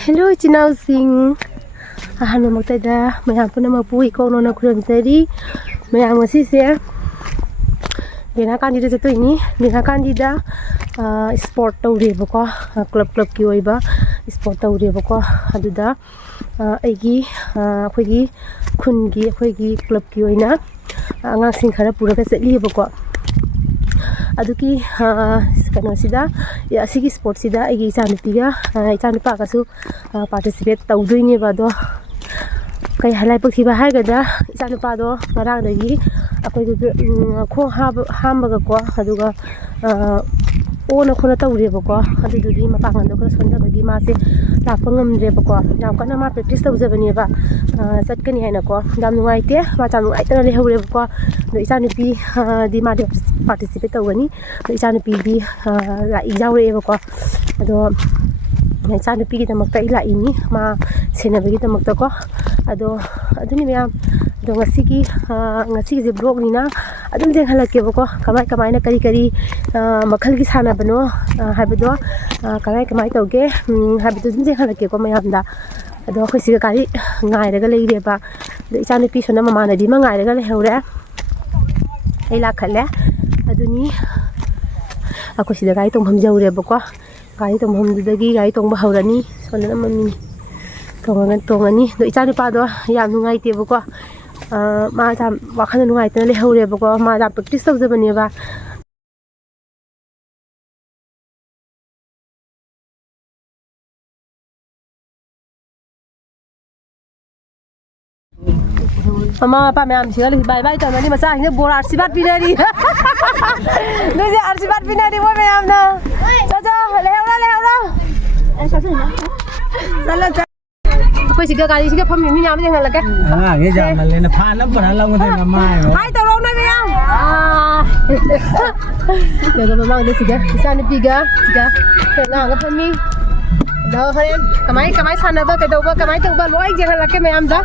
Hello, Chinau Sing. Ahanu magtada, mayam po na magpuwi ko no na kulang tadi. Mayam masisya. Binakan dito sa ini, binakan dida sport tawri bako, club ki oiba sport tawri bako. Aduda aigi akhoi khungi akhoi club ki oina angang sing khara pura ka setli bako. Aduki kano sida ya sigi sport sida aigi chanupiga ichanupa kasu participate tawdoini bado kai halai pakhiba haigada ichanupa do ngarang dagi akoi kho hambaga ko aduga ona khona tawre bako adududi mapangan do kra sonda bagi mase lakpa ngamre bako yam kana ma practice tawjabani ba chatkani haina ko dam nuaite ma chanu aitana le hore bako do ichanupi di ma participate tawani do ichanupi di la ijaure bako ado ichanupi gi tamakta ila ini ma senabagi tamakta ko ado aduni meyam do ngasigi je blog ni na adum jeng halake bako kamai na kari makhal gi sana bano habdo kamai tawge habdo dum jeng halake ko mayam da ado khoisi kari ngai raga leire ba do ichanupi sona mama na bi ma ngai raga le hore ai la khale aduni akosi da gai tong ham jaure bako gai tong ham dagi gai tong ba haurani sona na mami tongani do ichanupa do yam nungai te bako ma jam wakhana nungai tana le hore bako ma da practice tawjabani ba mama pa mayam sigal bye bye tamani macha hine bor arsibat pinari noje arsibat pinari wo mayam na chacha lehora chala koi siga gari siga pham mi nyam jeng lage nge jam le na pha lam para la ngode mama hai to rong na mayam le mama de siga san piga siga na ga pham mi do karen kamai sanaba kedauba kamai tauba loi jeng lage mayam da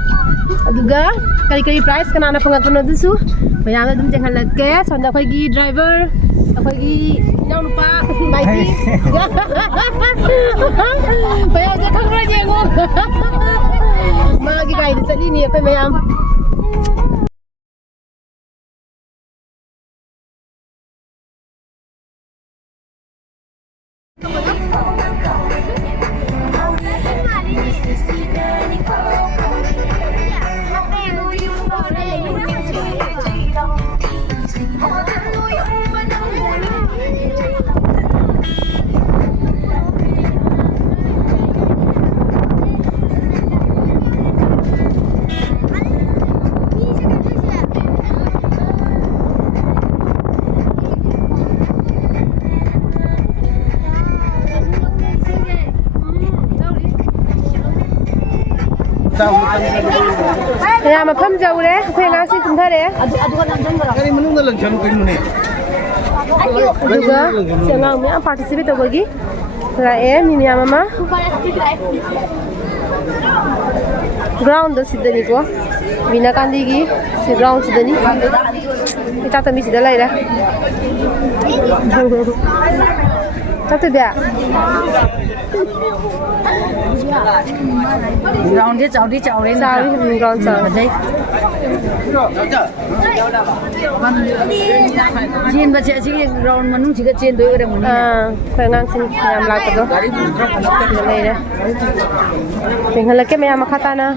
aduga kari price kana pangatuna dusu mayam dum jeng lage sonda khoi gi driver akhoi gi nau nupa baiki mayam je khang ra jengo ma gi gai sali ni akhoi mayam ya ma pham jaure khoi nga sin tum thare adu kan namjan bara kari manung dalan chanu kai mune aduga senga me participate tawagi ra mi mi mama ground sidani ko bina kandi gi si ground sidani ita tami sidala ira Satu dia. Ground dia jauh lên. Ground jauh. Đấy. Trên và chạy chỉ ground mà nó chỉ có trên thôi cái này. Phải ngang xin làm lại cái đó. Này đấy. Mình hay là cái mày mà khát na.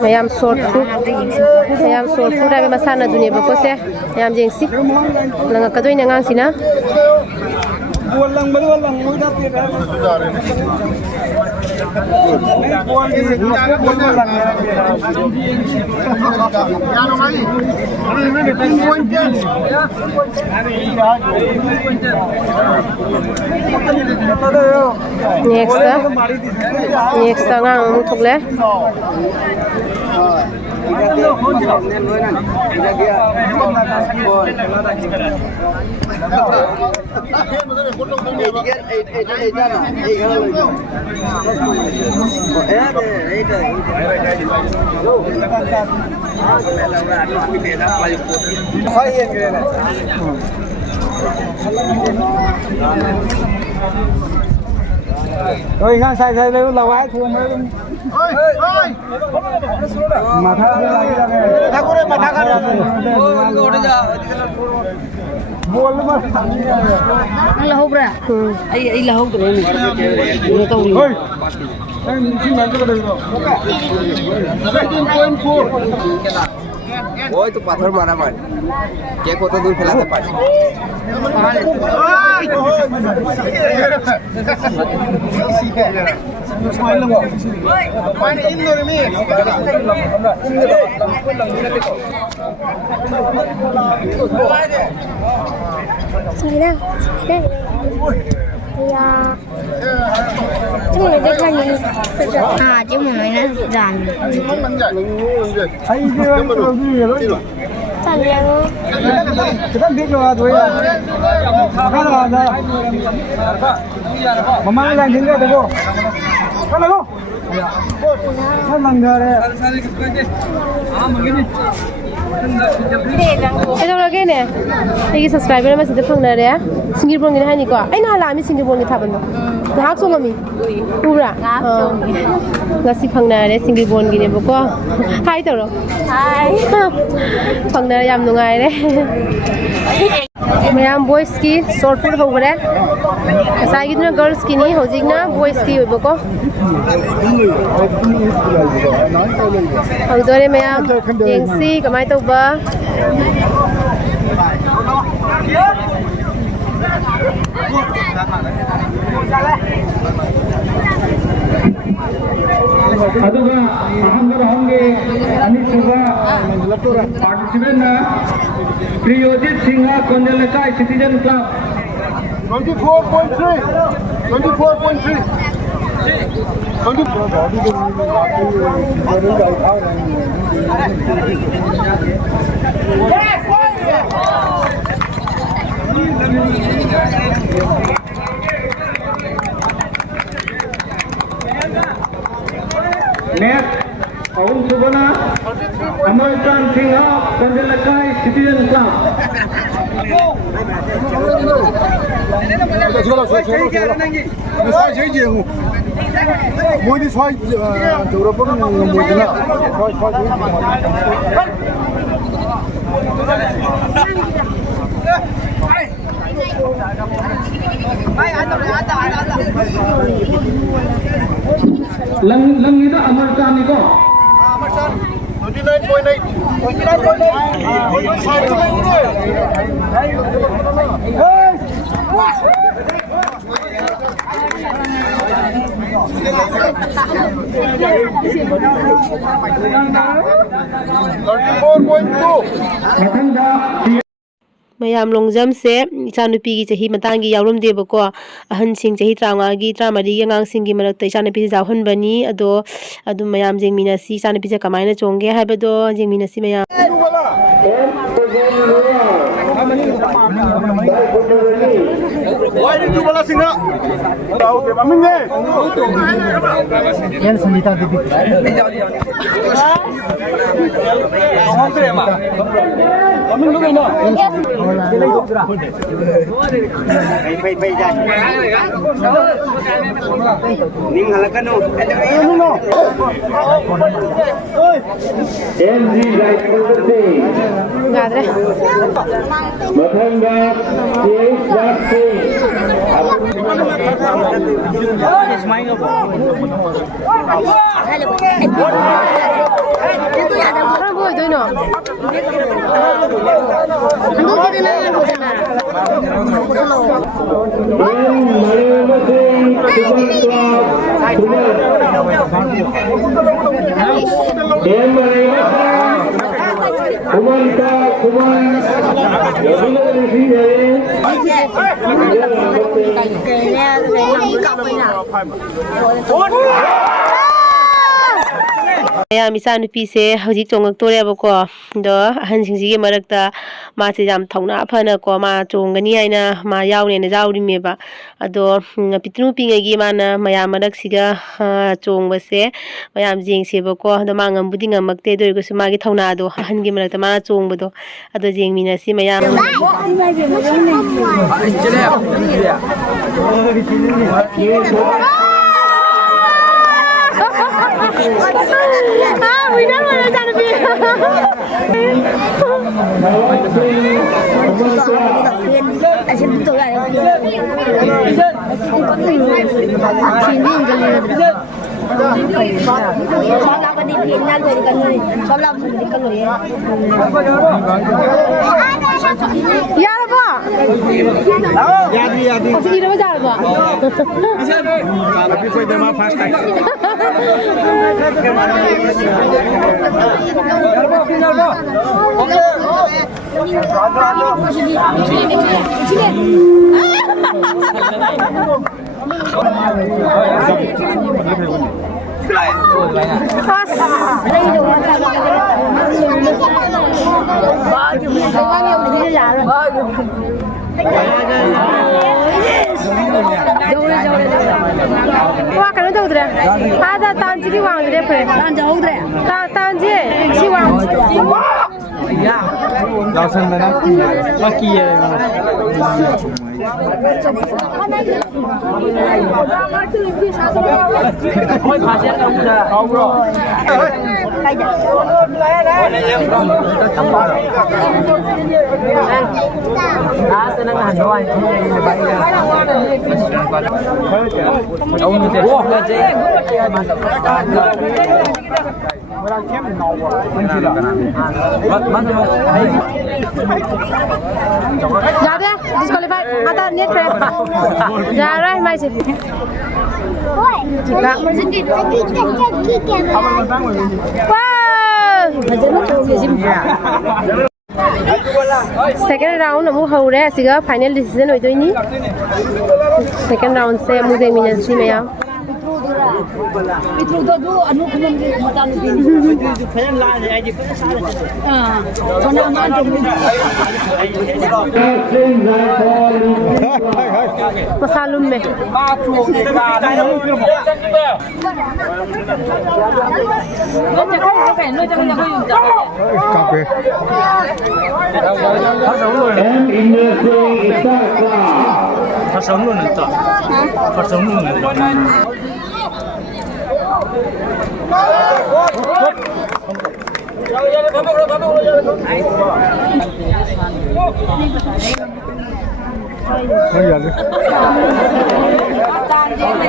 Mayam short food ay masana dunia bakose mayam jengsi langa kadoy na ngang sina walang next ngang mutuk le Ôi, ngang sai sai lấy là vãi thua mấy. Mà thác cái mà thác cái. Mua lắm mà. Anh là hộp ra. Anh là hộp rồi. Nó tao đi. Ôi. Em xin bán cho được rồi. ওই তো পাথর মারা মার কে কত দূর ফেলাতে পারে Đây. Thì chứ mình đây khai gì? Chứ mình nói nó giàn. Thấy chưa? Cái gì rồi? Giàn đen. Cái thằng biết rồi thôi. Cái là ra. Mama đang đứng đây được không? Cái nào? Cái măng gà đây. Ê đâu là cái này? Đây cái subscriber mà sẽ được phăng này Singapore cái này nè quoi? Ai nào làm cái Singapore cái thằng đó? Ngáp xuống không mi? Ura. Ngáp xuống. Ngáp si phăng này Singapore cái này bố co. Hai tao rồi. Hai. Phăng này làm nung ai đấy. Mayam boys ki short put ho gare. Sai ki na girls ki ni ho jing na boys ki hoibo ko. Hang dore mayam yengsi kamai to ba. अदुगा अहंगर होंगे अनिसुगा participant ना प्रियोजित सिंह कोंडलका citizen club 24.3 Next, Aun Subana, Amalchan Singha, Kandalakai Citizen Club. Lang itu Amalchan ni ko. Amalchan 29.8. 34.2. Mayam longjam se ichanupi gi chahi matang gi yawrum de bako ahan sing chahi 35 gi 33 gi ngang sing gi marak ta ichanupi jawhan bani ado mayam jengmina si ichanupi ja kamaina chongge haibado jengmina si mayam Why did you bala singa? Okay, maminge. Yan sanita di bit. Mamin lu ino. Bay ja. Ning halakan no. MG right property. gadre Mathanga ꯃꯌꯥꯝ ꯏꯆꯥꯅꯨꯄꯤꯁꯦ ꯍꯧꯖꯤꯛ ꯆꯣꯡꯉꯛꯇꯣꯔꯦꯕꯀꯣ ꯑꯗꯣ ꯑꯍꯟꯁꯤꯡꯁꯤꯒꯤ ꯃꯔꯛꯇ ꯃꯥꯁꯦ ꯌꯥꯝ ꯊꯧꯅꯥ ꯐꯅꯀꯣ ꯃꯥ ꯆꯣꯡꯒꯅꯤ ꯍꯥꯏꯅ ꯃꯥ ꯌꯥꯎꯅꯦꯅ ꯌꯥꯎꯔꯤꯃꯦꯕ ꯑꯗꯣ ꯄꯤꯇ꯭ꯔꯨ ꯄꯤꯉꯩꯒꯤ ꯃꯥꯅ ꯃꯌꯥꯝ ꯃꯔꯛꯁꯤꯒ ꯆꯣꯡꯕꯁꯦ ꯃꯌꯥꯝ ꯌꯦꯡꯁꯦꯕꯀꯣ ꯑꯗꯣ ꯃꯥ ꯉꯝꯕꯨꯗꯤ ꯉꯝꯃꯛꯇꯦ ꯑꯗꯨ ꯑꯣꯏꯔꯒꯁꯨ ꯃꯥꯒꯤ ꯊꯧꯅꯥꯗꯣ ꯑꯍꯟꯒꯤ ꯃꯔꯛꯇ ꯃꯥꯅ ꯆꯣꯡꯕꯗꯣ ꯑꯗꯣ ꯌꯦꯡꯃꯤꯟꯅꯁꯤ ꯃꯌꯥꯝ ꯌꯥꯔꯕꯣ ꯌꯥꯗ꯭ꯔꯤ ꯍꯧꯖꯤꯛ 이러면 잘ꯕꯣ ꯑꯩꯈꯣꯏꯗ ꯃꯥ ꯐꯥꯁ ꯇꯥꯏ 와 그런 데 오더래 아다 단지기 왕들에 그래 단지 오더래 단지 지왕 나선나 마키에 야돼 디스퀄리파이 아다 넷 그래 야래 마이지 Jika second round amu haure asiga final decision hoidoi ni second round se amu deminasi meya Pitrudo do anu khumam ge mata nu bin fayan la ne ai ji fa sa la chona ma do masalum me ma chu ga dai no pi mo lo ja khai lo kai lo ja ja khoi ja Copy. And in the swing is phát sóng luôn này phát sóng luôn này bây giờ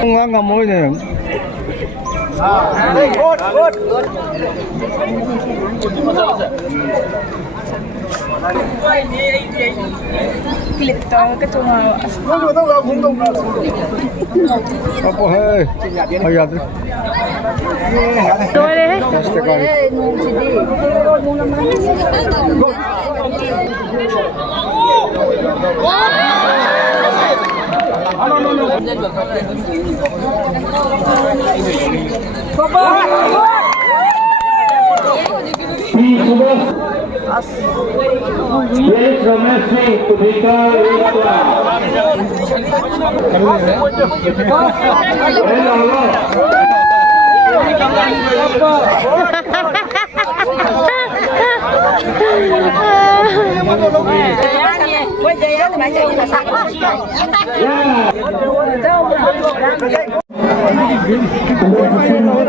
không ngang ngầm môi này Apa hai? Ayat. Tôi đấy. Yes, Ramesh, Pudika,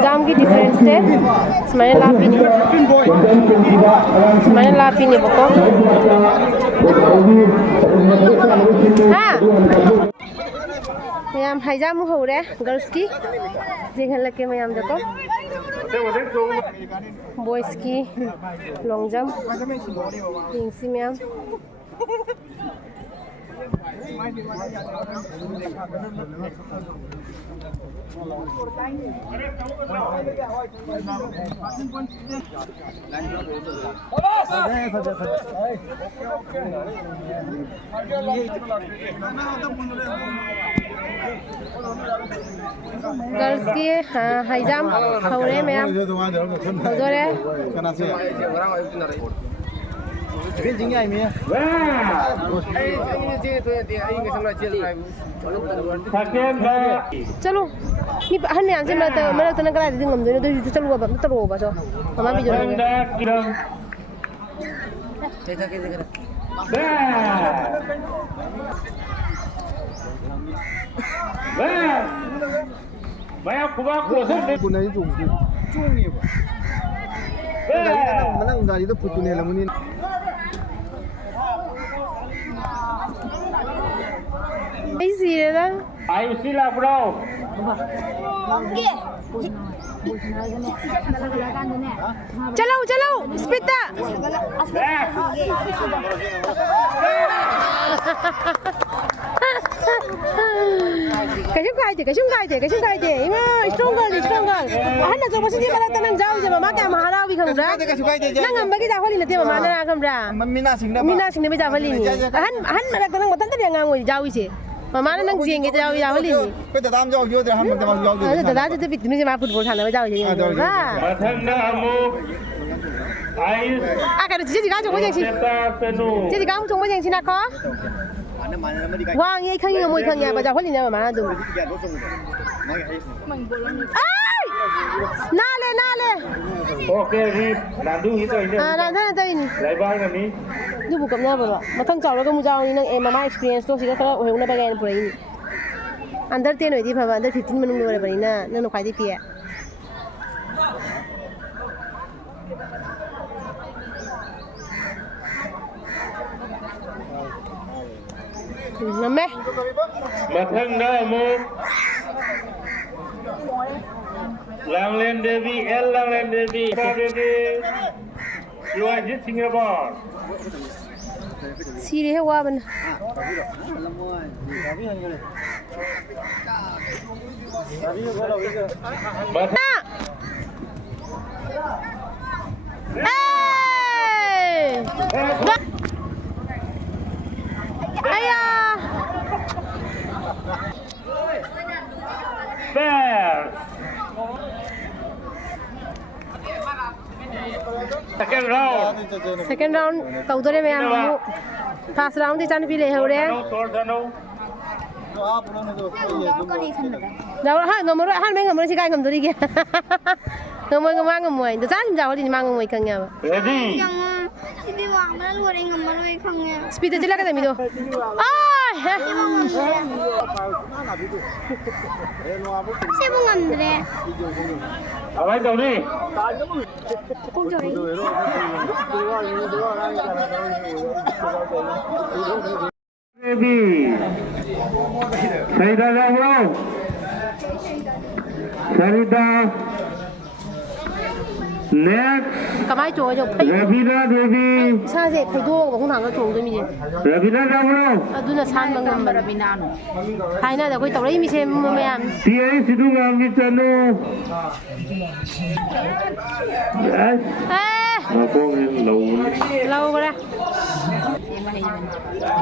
Jam की difference है semuanya lapi nih semuanya lapi nih pokok हाँ ma'am हाईजाम हो रहा है girls की देखने लगे ma'am देखो बॉयज की लॉन्ग जंप सी मैम गर्ल्स की हाई जंप खौरे मैम खौदोरे चलोนี่หันเนี่ยสิมาเตอมาตะนักอะไรดึงงมด้วยดูจะรู้แบบตะโรบะจ้ะมาบิโยนBanyak kubak proses Guna itu cungi pak. Menang dari itu putunya lamunin. Ay sila Ayo sila bro. चलो चलो स्पिता cái mà stronger anh là tôi xin mà ta năng giao giờ mà cái mà đâu bị không ra năng ngầm mấy cái giao phải là tiền mà nó không ra Mina sing bây giờ phải liền anh mà ta năng mà tấn tới ngầm ngồi giao gì mà nó năng riêng cái giao phải liền Cái tờ tam giao vô thì hắn tờ giao vô. tờ đó thì bị mình mà football thằng nào giao gì à cái đó chỉ có trong cái gì chỉ có trong cái gì nào có Wang ấy khăng ngồi khăng nhà bà già huấn luyện mà nó dùng. Ai! Na le. Okay, đi làm đúng như vậy nhé. Làm thế này đây. Lại bao nhiêu ní? Đi buộc cầm nhau rồi. Mà thằng cháu nó có mua dao nhưng em mà experience tôi chỉ có cái hồi nó bagay nó bồi. Under 10 rồi đi phải under 15 mình ngồi bồi na, nó phải đi pia. Name. Mathang đó một. Lang lên Devi, L lang lên Devi. You are just Singapore. Siri hay qua bên. Hey! Aya! Fair. Second round tàu tôi đây mày ăn first round thì chăn phi lệ hầu đấy đâu hai ngầm rồi hai mấy ngầm rồi chỉ cái ngầm tôi đi kia ngầm mang ngầm mồi tôi chắc chắn giàu thì mang ngầm mồi càng nhau Ready. Hindi wang mana lu ring ngam mana ikang nya. speed aja lah kata mido ay Siapa ngamdre? Apa itu ni? Baby. Sarita dah bro. Sarita. Next. kamai chỗ chỗ phải Ravina Devi. sao vậy phải đua và không thằng nó chỗ tôi mình Ravina dah bro. aduna san bang ngam Ravina no hai na da koi tàu đấy mi xem mày ăn Tia situ kami channel. Yes. Apa yang lâu rồi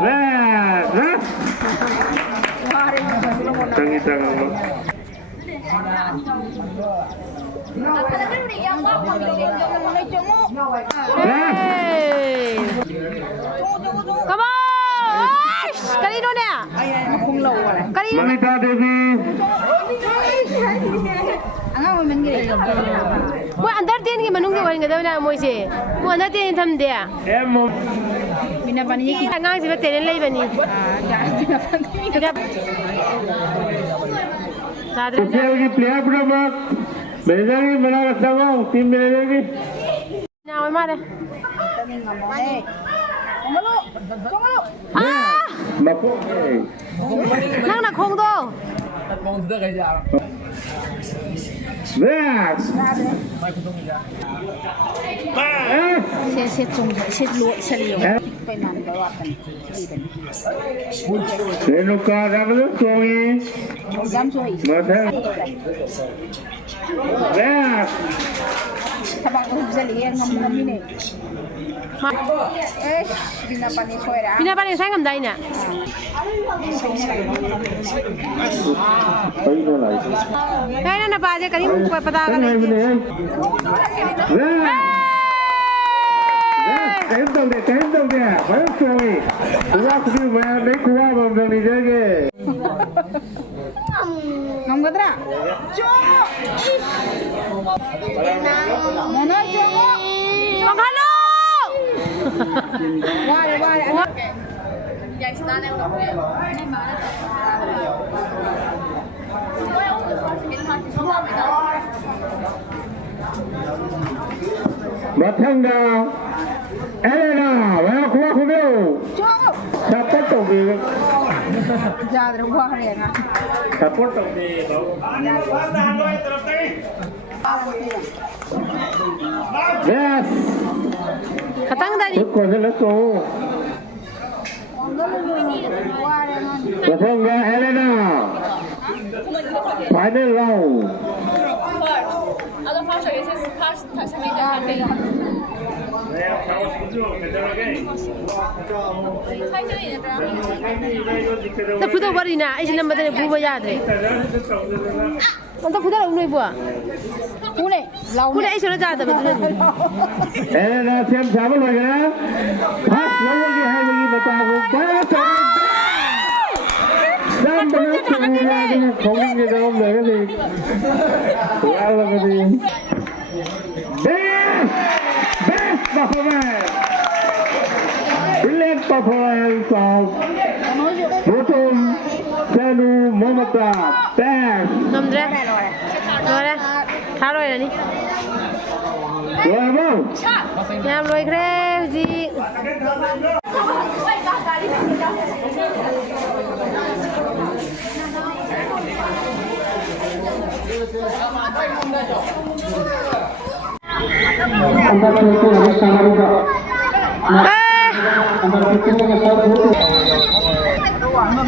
Nah, tangi tangan. hey come on cái đi đâu nè cái đi Manita Devi. Wah, andar tin ki manung ke waring gadam na moi se. Wah, andar tin tham de. Em một. Bina pani ki ngang se teren lei bani. Sadra. Usia lagi player berapa? Manager ni mana sama? Tim manager ni. Na oi mare. Ah! Mako. Nang na khong do. Yes. Sẽ chung sẽ lụa sẽ liều. Renuka Ramadan Sohi Mother Yes Pinapalin saya ngamday na. Kaya na nabaje kani mo patagan na. Kém đồng địa, phải không rồi? Kuwa cũng về đấy, kuwa bằng đường đi chơi kìa. Không có ra. Mana Jomo? Bang halo. Wah. Một thằng nào Elena, vào kuwa cũng đâu. Support tổng đi. Ra rồi qua rồi nè. Support tổng đi. Yes. Katang tadi. Chút còn rất là cô. Một thằng nào Elena. Final round. Alla första är det fast kanske vi där hade. Na puto bari na ai sinam badane buba yadre. Anta puto la unoi bua. Pune. Pune ai sura jada badane. Elena xem sao rồi kìa. Phát lâu cái hai mươi mà ta cũng quá trời. Đang bắn chụp ra cái không cái đâu để cái gì. Quá là cái gì. Best performance. Brilliant performance of Putum Senu Momata. Best. Namdre. Nore. Tharo ya ni. Rồi không? Nham lôi kre ji.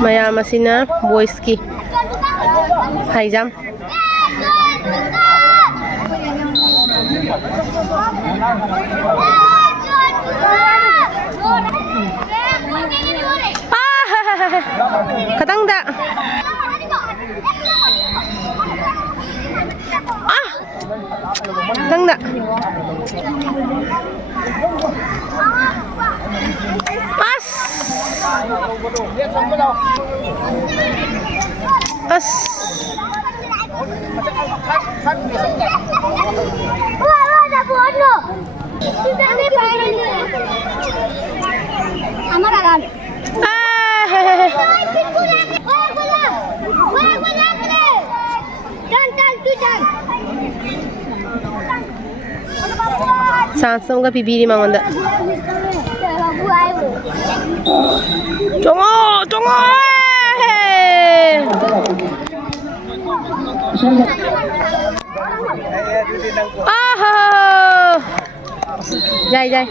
Maya masina boys ki high jump katang da katang da As. আমার আগান Sansam ka pipili manganda. Tongo. Jai. Jai.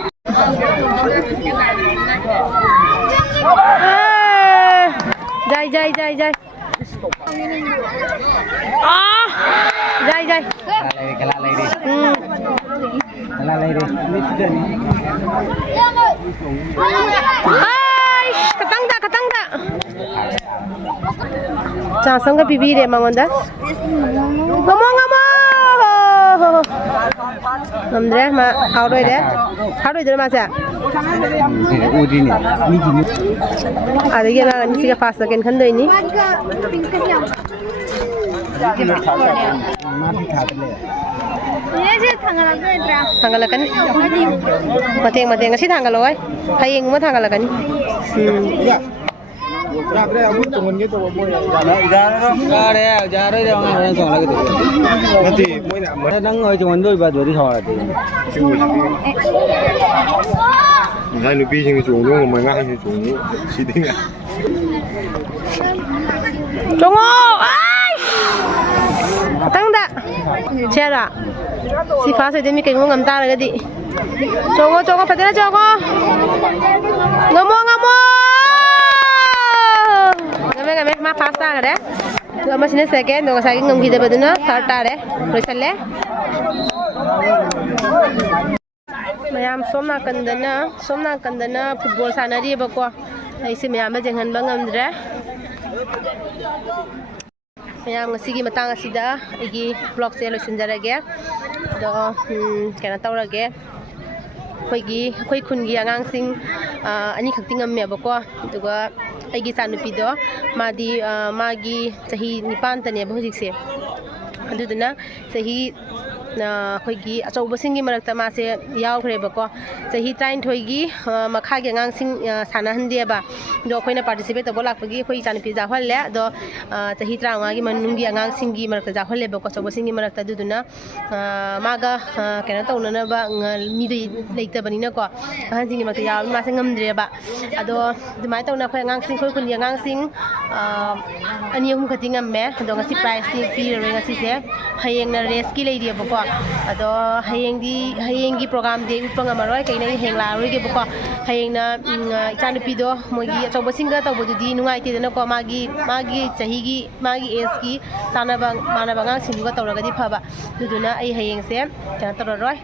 Jai. Kala lagi deh. Katang da. Sansam ka pipili manganda. Ngomong. Namdre ma auroi de. Auroi de ma sa. Udi ni. Ni gini. Adege na ni siga fast second khan doi ni. Mati khate le. Ini sih tanggal Tangalakan. Mateng kasi tangaloi. Hayeng mo tangalakan. Nanti đang ngồi trong đôi bà đuổi đi thò thì hai nữ bi thì chủ luôn mà ngang thì chủ chỉ định à Jongo ai tang da chera si fa se de mi ke ngam ta la di Jongo patena Jongo ꯃꯥ ꯐꯥꯁ ꯇꯥꯈꯔꯦ ꯑꯗꯨꯒ ꯑꯃꯁꯤꯅ second ꯑꯗꯨꯒ ꯉꯁꯥꯏꯒꯤ ꯉꯝꯈꯤꯗꯕꯗꯨꯅ ꯊꯥꯔꯠ ꯇꯥꯔꯦ ꯂꯣꯏꯁꯜꯂꯦ ꯃꯌꯥꯝ ꯁꯣꯝ ꯅꯥꯀꯟꯗꯅ football ꯁꯥꯟꯅꯔꯤꯑꯕꯀꯣ ꯑꯩꯁꯦ ꯃꯌꯥꯝꯗ ꯌꯦꯡꯍꯟꯕ ꯉꯝꯗ꯭ꯔꯦ ꯃꯌꯥꯝ ꯉꯁꯤꯒꯤ ꯃꯇꯥꯡ ꯑꯁꯤꯗ ꯑꯩꯒꯤ ꯕ꯭ꯂꯣꯒꯁꯦ ꯂꯣꯏꯁꯤꯟꯖꯔꯒꯦ ꯑꯗꯣ ꯀꯩꯅꯣ ꯇꯧꯔꯒꯦ ꯑꯩꯈꯣꯏ ꯈꯨꯟꯒꯤ ꯑꯉꯥꯡꯁꯤꯡ ꯑꯅꯤꯈꯛꯇꯤ ꯉꯝꯃꯦꯕꯀꯣ ꯑꯗꯨꯒ ꯑꯩꯒꯤ ꯏꯆꯥꯅꯨꯄꯤꯗꯣ ꯃꯥꯒꯤ ꯆꯍꯤ 9ꯇꯅꯦꯕ ꯍꯧꯖꯤꯛꯁꯦ ꯑꯗꯨꯗꯨꯅ ꯆꯍꯤ ꯑꯩꯈꯣꯏꯒꯤ ꯑꯆꯧꯕꯁꯤꯡꯒꯤ ꯃꯔꯛꯇ ꯃꯥꯁꯦ ꯌꯥꯎꯈ꯭ꯔꯦꯕꯀꯣ ꯆꯍꯤ 23ꯒꯤ ꯃꯈꯥꯒꯤ ꯑꯉꯥꯡꯁꯤꯡ ꯁꯥꯟꯅꯍꯟꯗꯦꯕ ꯑꯗꯣ ꯑꯩꯈꯣꯏꯅ ꯄꯥꯔꯇꯤꯁꯤꯄꯦꯠ ꯇꯧꯕ ꯂꯥꯛꯄꯒꯤ ꯑꯩꯈꯣꯏ ꯏꯆꯥꯅꯨꯄꯤ ꯌꯥꯎꯍꯜꯂꯦ ꯑꯗꯣ ꯆꯍꯤ 35ꯒꯤ ꯃꯅꯨꯡꯒꯤ ꯑꯉꯥꯡꯁꯤꯡꯒꯤ ꯃꯔꯛꯇ ꯌꯥꯎꯍꯜꯂꯦꯕꯀꯣ ꯑꯆꯧꯕꯁꯤꯡꯒꯤ ꯃꯔꯛꯇ ꯑꯗꯨꯗꯨꯅ ꯃꯥꯒ ꯀꯩꯅꯣ ꯇꯧꯅꯅꯕ ꯃꯤꯗꯣ ꯂꯩꯇꯕꯅꯤꯅꯀꯣ ꯑꯍꯟꯁꯤꯡꯒꯤ ꯃꯔꯛꯇ ꯌꯥꯎꯕ ꯃꯥꯁꯦ ꯉꯝꯗ꯭ꯔꯦꯕ ꯑꯗꯣ ꯑꯗꯨꯃꯥꯏꯅ ꯇꯧꯅ ꯑꯩꯈꯣꯏ ꯈꯨꯟꯒꯤ ꯑꯉꯥꯡꯁꯤꯡ 2-3 ꯈꯛꯇꯤ ꯉꯝꯃꯦ ꯑꯗꯣ ꯉꯁꯤ ꯄ꯭ꯔꯥꯏꯖꯇꯤ ꯄꯤꯔꯔꯣꯏ ꯉꯁꯤꯁꯦ ꯍꯌꯦꯡꯅ ꯔꯦꯁꯀꯤ ꯂꯩꯔꯤꯑꯕꯀꯣ ꯑꯗꯣ ꯍꯌꯦꯡꯒꯤ ꯄ꯭ꯔꯣꯒꯥꯝꯗꯤ ꯎꯠꯄ ꯉꯝꯃꯔꯣꯏ ꯀꯩꯅꯣ ꯑꯩ ꯍꯌꯦꯡ ꯂꯥꯛꯑꯔꯣꯏꯒꯦꯕꯀോ ꯍꯌꯦꯡꯅ ꯏꯆꯥꯅꯨꯄꯤꯗꯣ ꯃꯣꯏꯒꯤ ꯑꯆꯧꯕꯁꯤꯡꯒ ꯇꯧꯕꯗꯨꯗꯤ ꯅꯨꯡꯉꯥꯏꯇꯦꯗꯅꯀꯣ ꯃꯥꯒꯤ ꯆꯍꯤꯒꯤ ꯃꯥꯒꯤ ꯑꯦꯖꯀꯤ ꯃꯥꯟꯅꯕ ꯑꯉꯥꯡꯁꯤꯡꯗꯨꯒ ꯇꯧꯔꯒꯗꯤ ꯐꯕ ꯑꯗꯨꯗꯨꯅ ꯑꯩ ꯍꯌꯦꯡꯁꯦ ꯀꯩꯅꯣ ꯇꯧꯔꯔꯣꯏ